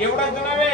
एवढा नव्हे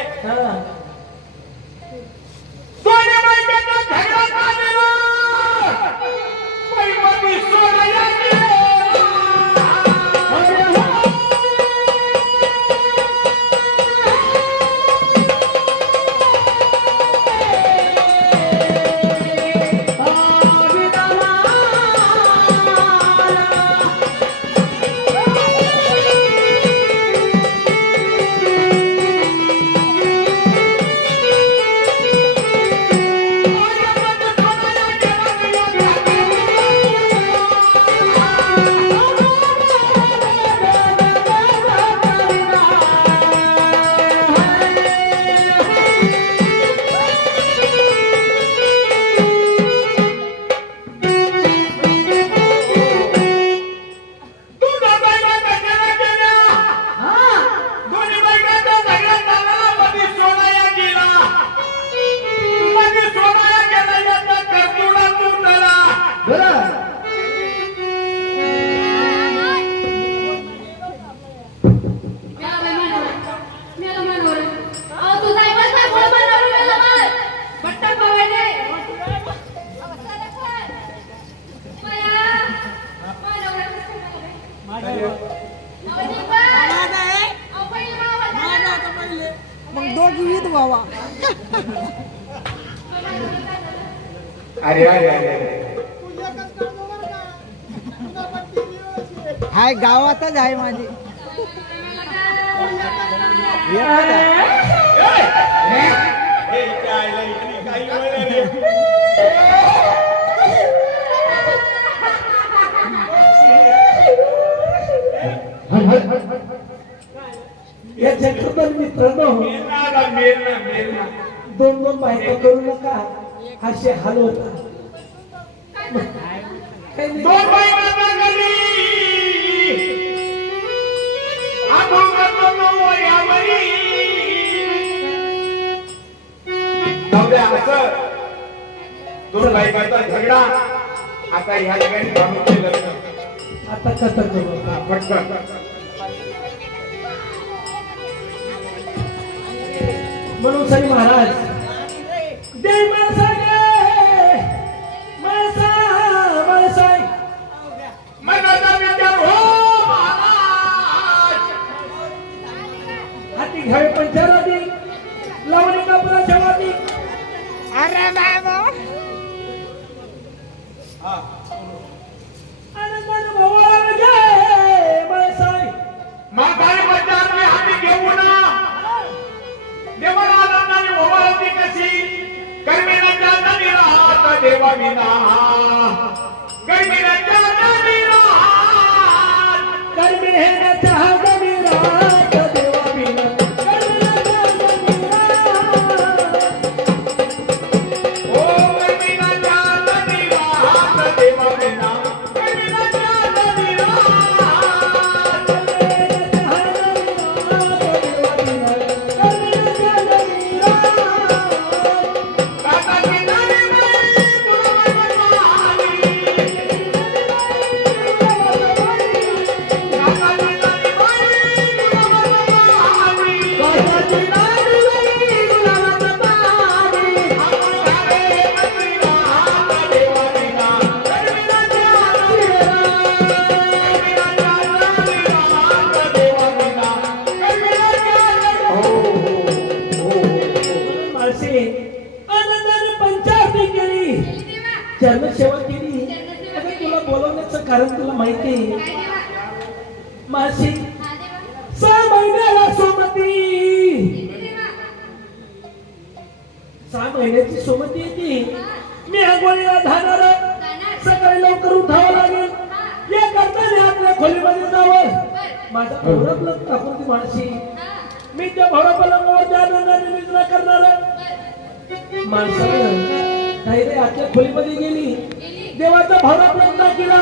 अरे हाय गावातच आहे माझी या जगतात मित्रांनो दोन दोन बायका करू नका असे हाल होतात दोन बायका करी आपण करतो यावरी नवऱ्या असं दोन बायकांचा झगडा आता ह्या ठिकाणी भांडून लग्न आता कथा करू पटकन म्हणून सरी महाराज जय मासाई हाती घावे पंचारादी लावणी कापराच्या वादी अरे बाबा आनंदाने भोवळा जय मासाई माताई पंचारने हाती घेऊ ना देवाला आनंदाने भोवळाची कशी कर्मीना चांदणी राहत देवा विना कर्मीना चांदणी राहत कर्मी है न चाहत विराट देवा बिना कर्मीना चांदणी राहत ओ कर्मीना चांदणी राहत देवा विना कर्मीना चांदणी राहत देवा बिना कर्मीना चांदणी राहत काका किनारे में आनंदाने पंचारती केली चरणसेवा केली अगं तुला बोलवण्याचं कारण तुला माहिती आहे मासी 6 महिन्याला सोमती 6 महिन्याची सोमती येते मी आंघोळीला धाणार सकाळी लवकर उठावं लागेल या करताना आपल्या खोलीमध्ये जावं माझा भवरा पलंग टाकून ती माणशी मी त्या भवरा पलंगावर त्या आनंदाने निद्रा करणार माणसाला नाही रे आतल्या खोलीमध्ये गेली देवाचा भवरा पलंग केला